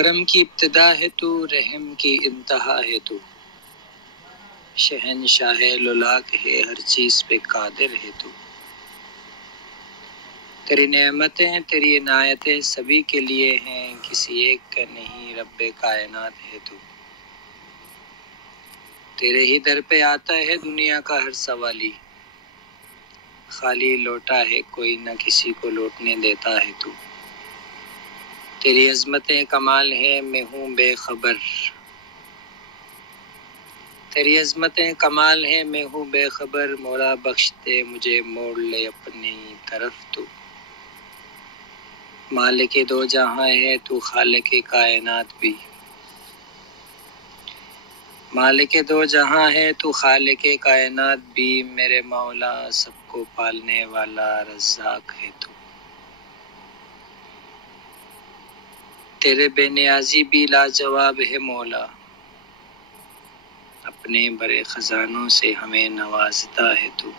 کرم کی ابتدا ہے تو، رحم کی انتہا ہے تو، شہنشاہ لولاک ہے، ہر چیز پہ قادر ہے تو، تیری نعمتیں تیری عنایتیں سبھی کے لیے ہیں، کسی ایک کا نہیں، رب کائنات ہے تو، تیرے ہی در پہ آتا ہے دنیا کا ہر سوالی، خالی لوٹا ہے کوئی نہ کسی کو لوٹنے دیتا ہے تو، تیری عظمتیں کمال ہے میں ہوں بے خبر، تیری عظمتیں کمال ہے میں ہوں بے خبر، مولا بخش دے مجھے موڑ لے اپنی طرف تو، مالک دو جہاں ہے تو خالق کائنات بھی، مالک دو جہاں ہے تو خالق کائنات بھی، میرے مولا سب کو پالنے والا رزاق ہے تو، تیرے بے نیازی بھی لاجواب ہے مولا، اپنے بڑے خزانوں سے ہمیں نوازتا ہے تو،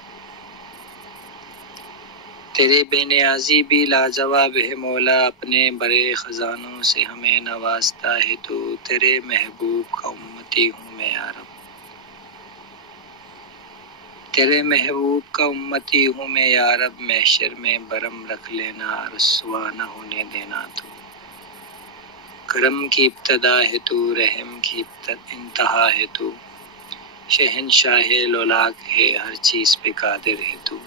تیرے بے نیازی بھی لاجواب ہے مولا، اپنے بڑے خزانوں سے ہمیں نوازتا ہے تو، تیرے محبوب کا امتی ہوں میں یا رب، تیرے محبوب کا امتی ہوں میں یا رب، محشر میں برہم رکھ لینا، رسوا نہ ہونے دینا تو، کرم کی ابتدا ہے تو، رحم کی انتہا ہے تو، شہنشاہ لولاک ہے، ہر چیز پہ قادر ہے تو،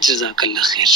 جزاک اللہ خیر۔